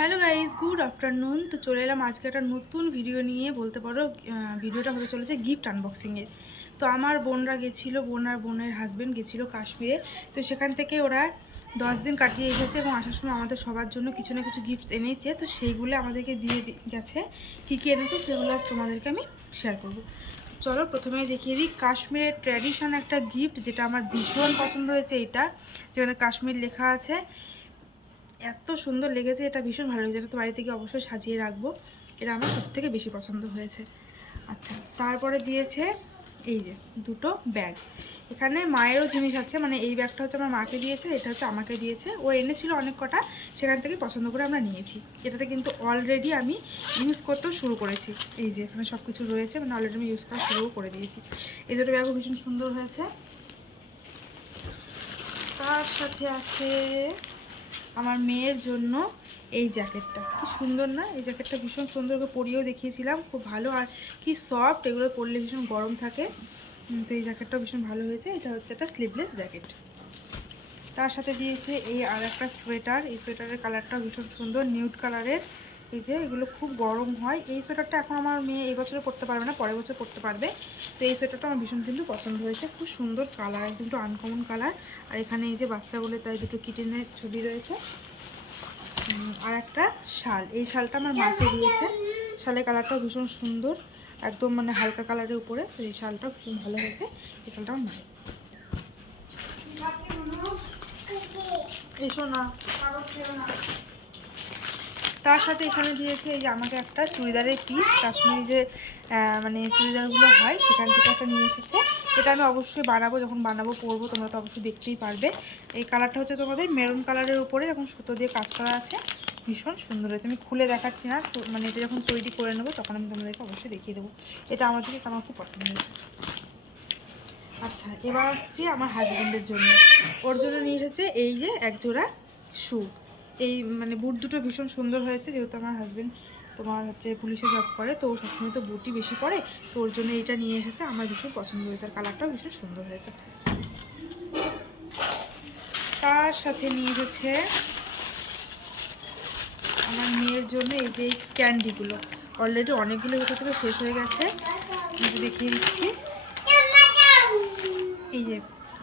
Hello guys, good afternoon. তো চলে এলাম আজকে একটা নতুন ভিডিও নিয়ে। বলতে পারো ভিডিওটা হতে চলেছে গিফট আনবক্সিংয়ের। তো আমার বোনরা গেছিলো, বোন আর বোনের হাজব্যান্ড গেছিলো কাশ্মীরে। তো সেখান থেকে ওরা 10 দিন কাটিয়ে এসেছে এবং আসার সময় আমাদের সবার জন্য কিছু না কিছু গিফটস এনেছে। তো সেইগুলো আমাদেরকে দিয়ে গেছে। কী কী এনেছে সেগুলো আজ তোমাদেরকে আমি শেয়ার করবো। চলো প্রথমেই দেখিয়ে দিই কাশ্মীরের ট্র্যাডিশন একটা গিফট, যেটা আমার ভীষণ পছন্দ হয়েছে। এটা যেখানে কাশ্মীর লেখা আছে, এত সুন্দর লেগেছে, এটা ভীষণ ভালো লেগেছে। এটা তো বাড়ি থেকে অবশ্যই সাজিয়ে রাখবো। এটা আমার সবথেকে বেশি পছন্দ হয়েছে। আচ্ছা, তারপরে দিয়েছে এই যে দুটো ব্যাগ। এখানে মায়েরও জিনিস আছে, মানে এই ব্যাগটা হচ্ছে আমার মাকে দিয়েছে, এটা হচ্ছে আমাকে দিয়েছে। ও এনেছিল অনেক কটা, সেখান থেকে পছন্দ করে আমরা নিয়েছি। এটাতে কিন্তু অলরেডি আমি ইউজ করতেও শুরু করেছি। এই যে এখানে সব কিছু রয়েছে, মানে অলরেডি আমি ইউজ করা শুরু করে দিয়েছি। এই দুটো ব্যাগও ভীষণ সুন্দর হয়েছে। তার সাথে আছে আমার মেয়ের জন্য এই জ্যাকেটটা। কি সুন্দর না? এই জ্যাকেটটা ভীষণ সুন্দর করে পরিয়েও দেখিয়েছিলাম, খুব ভালো। আর কি সফট, এগুলো পরলে ভীষণ গরম থাকে। তো এই জ্যাকেটটাও ভীষণ ভালো হয়েছে। এটা হচ্ছে একটা স্লিভলেস জ্যাকেট। তার সাথে দিয়েছে এই আর একটা সোয়েটার। এই সোয়েটারের কালারটাও ভীষণ সুন্দর, নিউড কালারের। এই যে এগুলো খুব গরম হয়। এই সোয়েটারটা এখন আমার মেয়ে এই বছরে পরতে পারবে না, পরের বছর পরতে পারবে। তো এই সোয়েটারটা আমার ভীষণ কিন্তু পছন্দ হয়েছে, খুব সুন্দর কালার, একদম একটু আনকমন কালার। আর এখানে এই যে বাচ্চাগুলো, তাই দুটো কিটেনের ছবি রয়েছে। আর একটা শাল, এই শালটা আমার মাকে দিয়েছে। শালের কালারটাও ভীষণ সুন্দর, একদম মানে হালকা কালারের উপরে। তো এই শালটাও ভীষণ ভালো হয়েছে। এই শালটা আমার মায়ের। এসো না, তার সাথে এখানে দিয়েছে এই যে আমাকে একটা চুড়িদারের পিস, কাশ্মীরি যে মানে চুড়িদারগুলো হয় সেখান থেকে একটা নিয়ে এসেছে। এটা আমি অবশ্যই বানাবো, যখন বানাবো পরবো, তোমরা তো অবশ্যই দেখতেই পারবে। এই কালারটা হচ্ছে তোমাদের মেরুন কালারের উপরে, এখন সুতো দিয়ে কাজ করা আছে, ভীষণ সুন্দর হয়েছে। আমি খুলে দেখাচ্ছি না, তো মানে এটা যখন তৈরি করে নেবো তখন আমি তোমাদেরকে অবশ্যই দেখিয়ে দেবো। এটা আমাদেরকে আমার খুব পছন্দ হয়েছে। আচ্ছা, এবার আসছি আমার হাজব্যান্ডের জন্য। ওর জন্য নিয়ে এসেছে এই যে একজোড়া শু। এই মানে বুট দুটো ভীষণ সুন্দর হয়েছে, যেহেতু আমার হাজব্যান্ড তোমার হচ্ছে পুলিশে জব করে, তো ও সবসময় তো বুটই বেশি পরে। তো ওর জন্য এইটা নিয়ে এসেছে, আমার ভীষণ পছন্দ হয়েছে। আর কালারটাও ভীষণ সুন্দর হয়েছে। তার সাথে নিয়ে এসেছে আমার মেয়ের জন্য এই যে ক্যান্ডিগুলো। অলরেডি অনেকগুলো ভেতর থেকে শেষ হয়ে গেছে, দেখিয়ে দিচ্ছি। এই যে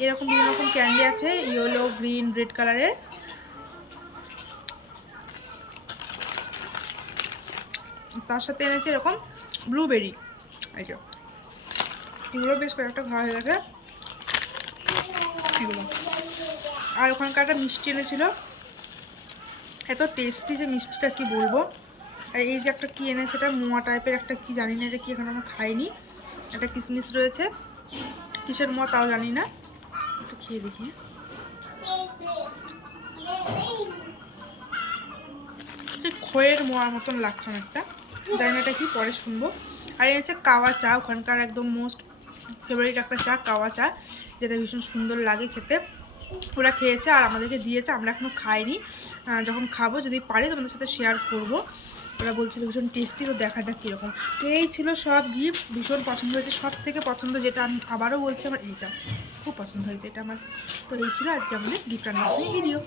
এরকম বিভিন্ন রকম ক্যান্ডি আছে, ইয়েলো, গ্রিন, রেড কালারের। তার সাথে এনেছে এরকম ব্লুবেরি। এই যে এগুলো বেশ কয়েকটা খাওয়া হয়ে গেছে এগুলো। আর ওখানকার একটা মিষ্টি এনেছিল, এত টেস্টি যে মিষ্টিটা কি বলবো। আর এই যে একটা কি এনেছে, এটা মোয়া টাইপের একটা কি জানি না, এটা কি এখন আমরা খাইনি। একটা কিশমিশ রয়েছে, কিসের মোয়া তাও জানি না, একটু খেয়ে দেখি। খয়ের মোয়ার মতন লাগছে অনেকটা, জানি না এটা কি, পরে শুনবো। আর এনেছে কাওয়া চা, ওখানকার একদম মোস্ট ফেভারিট একটা চা, কাওয়া চা, যেটা ভীষণ সুন্দর লাগে খেতে। ওরা খেয়েছে আর আমাদেরকে দিয়েছে, আমরা এখনও খাইনি। যখন খাবো, যদি পারি তোমাদের সাথে শেয়ার করবো। ওরা বলছিল ভীষণ টেস্টি, তো দেখা যাক কীরকম। তো এই ছিল সব গিফট, ভীষণ পছন্দ হয়েছে। সব থেকে পছন্দ যেটা, আমি আবারও বলছি, আমার এইটা খুব পছন্দ হয়েছে, এটা আমার। তো এই ছিল আজকে আমাদের গিফট আনবক্সিং ভিডিও।